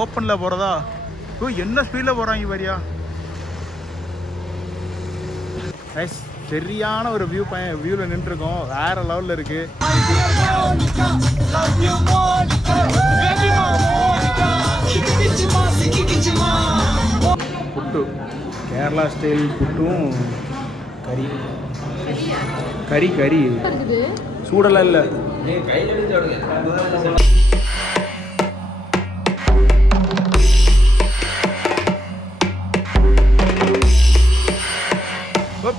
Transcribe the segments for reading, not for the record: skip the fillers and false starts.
ஓப்பனில் போகிறதா? ஓ, என்ன ஸ்பீடில் போகிறாங்க வரியா? நைஸ். சரியான ஒரு வியூவில் நின்றுருக்கோம். வேற லெவலில் இருக்கு. புட்டு, கேரளா ஸ்டைல் புட்டும் கறி. கறி கறி சூடெல்லாம் இல்லை.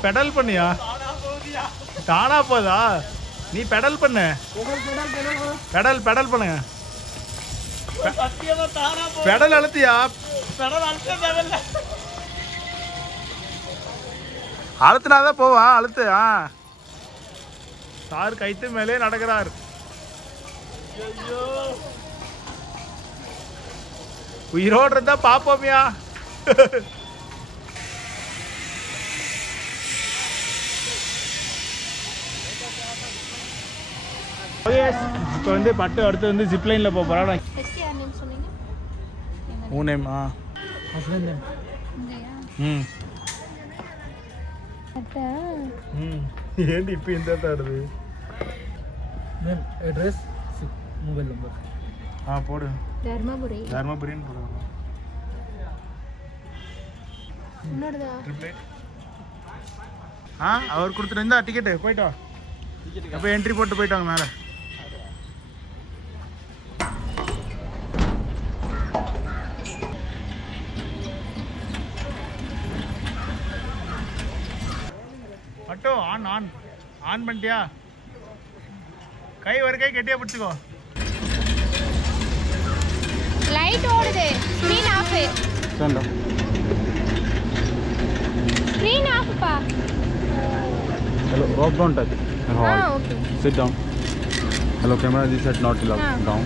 பெடல் பண்ணியா? தானா போதா? நீ பெடல் பண்ண. பெடல் பண்ணுங்க. பெடல் அழுத்தியா? அழுத்தினாதான் போவா. அழுத்து. சார் கைத்து மேலே நடக்கிறார். உயிரோடு இருந்தா பாப்போமியா. இப்போ வந்து பட்டு அடுத்து வந்து ஜிப்லைனில் போக போகிறோம். உன் நேம்? ஏன்டி இப்போ இந்த ஆடுது? Ma'am address, mobile number. போடு. தர்மபுரின்னு போடுங்க. அவர் கொடுத்துட்டு டிக்கெட்டு போயிட்டா. அப்போ என்ட்ரி போட்டு போயிட்டாங்க மேலே. மட்டும் ஆன் பண்ணிட்டியா? கை ஒரு கை கெட்டியா பிடிச்சிக்கோ. லைட் ஓடுது. Screen of. ஸ்கிரீன் ஆஃப் பா. Hello, Rob, don't touch. Okay. Sit down. Hello, camera. This is not allowed. Down.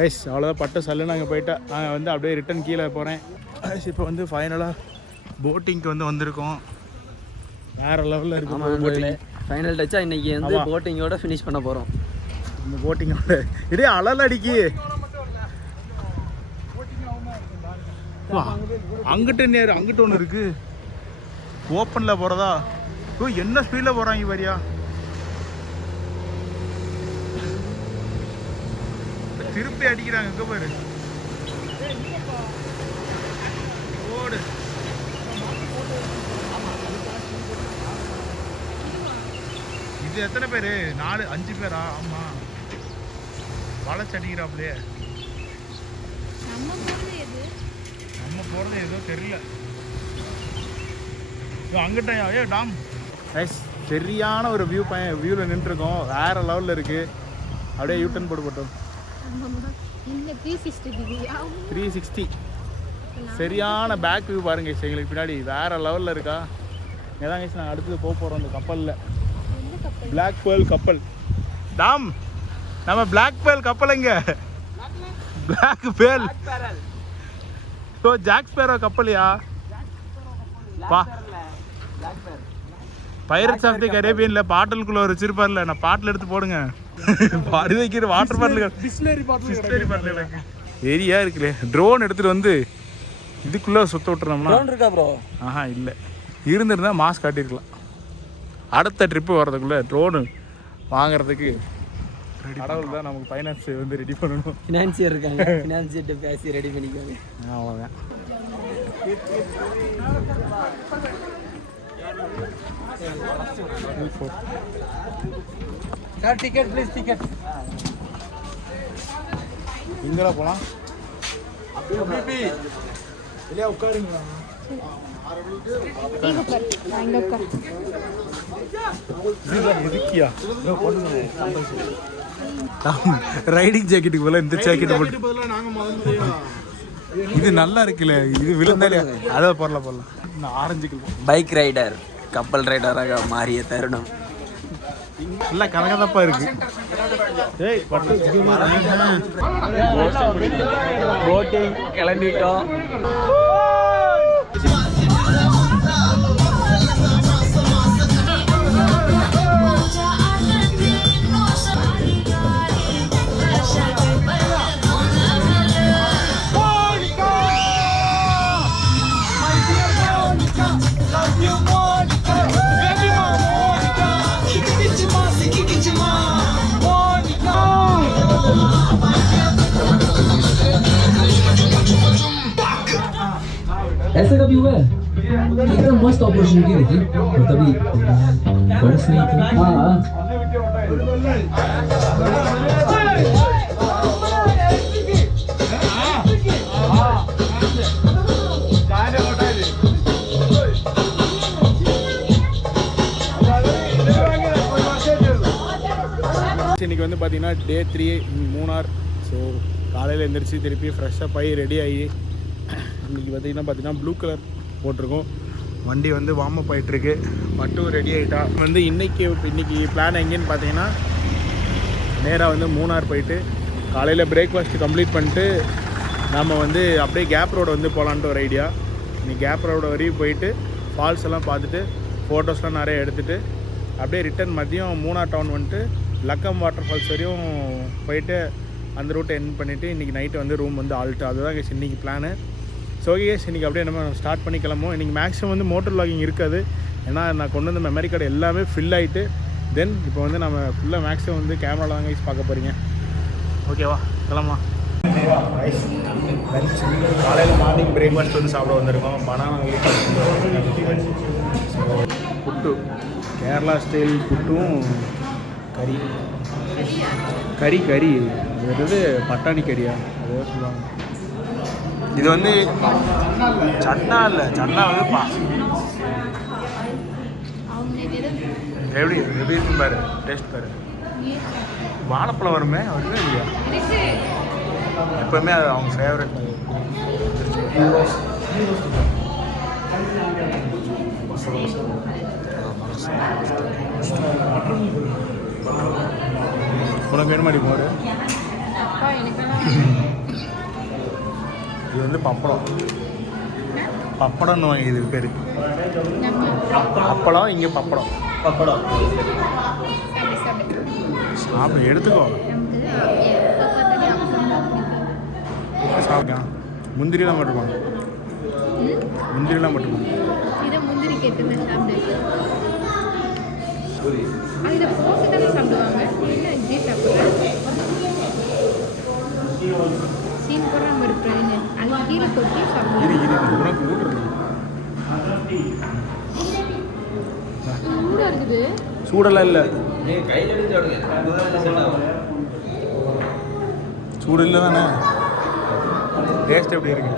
Rice அவ்வளோதான். பட்டு சல்லு நாங்கள் போயிட்டேன். நாங்கள் வந்து அப்படியே ரிட்டன் கீழே போகிறேன். இப்போ வந்து ஃபைனலாக போட்டிங்க்கு வந்து வந்திருக்கோம். வேறு லெவலில் இருக்குது. ஃபைனல் டச்சாக இன்றைக்கி வந்து போட்டிங்கோட ஃபினிஷ் பண்ண போகிறோம். இந்த போட்டிங்கோட இதே அழல் அடிக்கி. அங்கிட்டு ஒன்று இருக்குது. ஓப்பனில் போகிறதா? ஓ, என்ன ஸ்பீடில் போகிறாங்க வரியா? திருப்பி அடிக்கிறாங்க. எங்கே பாரு. ஓடு. இது எத்தனை பேர்? 4-5 பேரா? ஆமாம். வளைச்சு அடிக்கிறாப்லையே. நம்ம போகிறது ஏதோ தெரியல. அங்கிட்ட டாம். சரியான ஒரு வியூவில் நின்றுருக்கோம். வேற லெவலில் இருக்குது. அப்படியே யூட்டன் போட்டோம். 360 சரியான பேக் வியூ பாருங்க. எங்களுக்கு பின்னாடி வேற லெவலில் இருக்கா. ஏதாங்க நாங்கள் அடுத்தது போக போகிறோம் அந்த கப்பலில். பிளாக் பேர்ல் கப்பல். டாம், நம்ம பிளாக் பேர்ல் கப்பல் எங்க? Black pearl. ஓ, ஜாக் ஸ்பேரோ கப்பலையா? பா, பைரட்ஸ் ஆஃப் தி கரேபியன்ல பாட்டிலுக்குள்ள ஒரு வச்சிருப்பார்ல. நான் பாட்டில் எடுத்து போடுங்க. பாடி வைக்கிற வாட்டர் பாட்டில், பிஸ்லரி பாட்டில் ஏரியா இருக்குல்ல. ட்ரோன் எடுத்துட்டு வந்து இதுக்குள்ள சுத்த விட்டுறோம்னா இருக்கா ப்ரோ? இல்லை, இருந்திருந்தா மாஸ்க் காட்டியிருக்கலாம். அடுத்த ட்ரிப்பு வர்றதுக்குள்ள ட்ரோனு வாங்குறதுக்கு கடவுள் தான் நமக்கு ஃபைனான்ஸ் வந்து ரெடி பண்ணணும். ஃபினான்சியர் இருக்காங்க, ஃபினான்சியர்கிட்ட பேசி ரெடி பண்ணிக்குவாங்க. அவ்வளோதான். Sir ticket please, ticket. இங்கெல்லாம் போகலாம். இல்லையா உட்காருங்களா? எதுக்கியா? ரைடிங் ஜாக்கெட்டுக்கு போல இந்த ஜாக்கெட் போட்டு இது நல்லா இருக்குல்ல, இது விழுந்தாலே அதை போடலாம். நான் ஆரஞ்சு பைக் ரைடர் கப்பல் ரைடராக மாறிய தருணம் நல்லா கலகலப்பா இருக்கு. போட்டிங் கிளம்பிட்டோம். ऐसा कभी हुआ है? एकदम मस्त अपॉर्चुनिटी देखी और तभी बरस नहीं थी। हाँ இன்னைக்கு வந்து பார்த்தீங்கன்னா டே 3 மூணார். ஸோ காலையில் எழுந்திரிச்சு திருப்பி ஃப்ரெஷ்ஷப் ஆகி ரெடி ஆகி இன்றைக்கி பார்த்தீங்கன்னா ப்ளூ கலர் போட்டிருக்கோம். வண்டி வந்து வார்ம் அப் ஆகிட்டுருக்கு. மட்டும் ரெடி ஆகிட்டா வந்து இன்றைக்கி பிளான் எங்கேன்னு பார்த்தீங்கன்னா நேராக வந்து மூணார் போயிட்டு காலையில் பிரேக்ஃபாஸ்ட்டு கம்ப்ளீட் பண்ணிட்டு நம்ம வந்து அப்படியே கேப் ரோடு வந்து போகலான்ட்டு ஒரு ஐடியா. இன்னைக்கு கேப் ரோடு வரையும் போயிட்டு ஃபால்ஸ் எல்லாம் பார்த்துட்டு ஃபோட்டோஸ்லாம் நிறைய எடுத்துகிட்டு அப்படியே ரிட்டன் மதியம் மூணார் டவுன் வந்துட்டு லக்கம் வாட்டர் ஃபால்ஸ் வரையும் போயிட்டு அந்த ரூட்டை எண்ட் பண்ணிவிட்டு இன்றைக்கி நைட்டு வந்து ரூம் வந்து ஆல்ட்டு. அதுதான் கேஸ் இன்றைக்கி பிளானு. ஸோ கேஸ் இன்றைக்கி அப்படியே நம்ம ஸ்டார்ட் பண்ணி கிளம்புவோம். இன்றைக்கி மேக்ஸிமம் வந்து மோட்டர் லாகிங் இருக்காது, ஏன்னா நான் கொண்டு வந்த மெமரி கார்டு எல்லாமே ஃபில் ஆகிட்டு தென் இப்போ வந்து நம்ம ஃபுல்லாக மேக்ஸிமம் வந்து கேமராவில் தான் கைஸ் பார்க்க போகிறீங்க. ஓகேவா கிளம்பலாம். லஞ்ச் காலையில் மார்னிங் பிரேக்ஃபாஸ்ட் வந்து சாப்பிட வந்திருக்கோம். பனானா புட்டு, கேரளா ஸ்டைல் புட்டும் கறி இது பட்டாணி கறியா அதே சொல்லுவாங்க. இது வந்து சன்னா இல்லை, சன்னா வந்து எப்படி இருக்கு பாரு, டேஸ்ட் பாரு. வாழைப்பழம் வருமே வருமே இல்லையா, எப்போவுமே அது அவங்க ஃபேவரட். உனக்கு வேணுமாடி போரு. இது வந்து பப்படம்னு வாங்கி இது பேர் அப்பளம். இங்கே பப்படம் சாப்பிடு, எடுத்துக்கோ சாப்பிட்டேன். முந்திரிலாம் மட்டும் முந்திரி கேட்டு அதில் போட்டு தானே சாப்பிடுவாங்க. இல்லை இட்லி சாப்பிட்றேன் சீன் போடுறாங்க இருக்கிறேன்னு அது கீழே கொட்டி சாப்பிடுவோம். உனக்கு ஊடுறது சூடாக இருக்குது. சூடெல்லாம் இல்லை, சூடு இல்லை தானே. டேஸ்ட் எப்படி இருக்கு?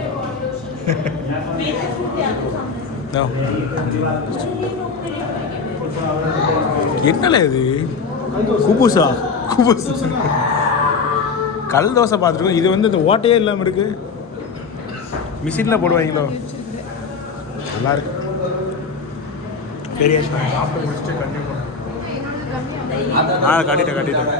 என்னல இது குபுசா கல் தோசை பார்த்துருக்கோம். இது வந்து இந்த ஓட்டையே இல்லாமல் இருக்கு, மிஷினில் போடுவாங்களோ. நல்லா இருக்கு. சரி சாப்பிட்டு முடிச்சுட்டு கண்டிப்பாக காட்டிட்டேன்.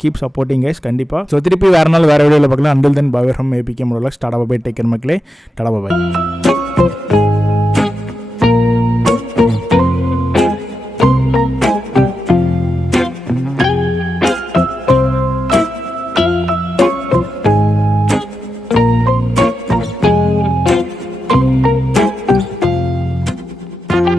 கீப் சப்போர்ட்டிங் கைஸ் கண்டிப்பாக. ஸோ திருப்பி வேறு நாள் வேறு வீடியோவில் பார்க்கலாம். அண்டில் தென் பை ஃப்ரம் ஏபிகே முடலாக். டாடா பை, டேக் கேர் மக்களே. Tata by.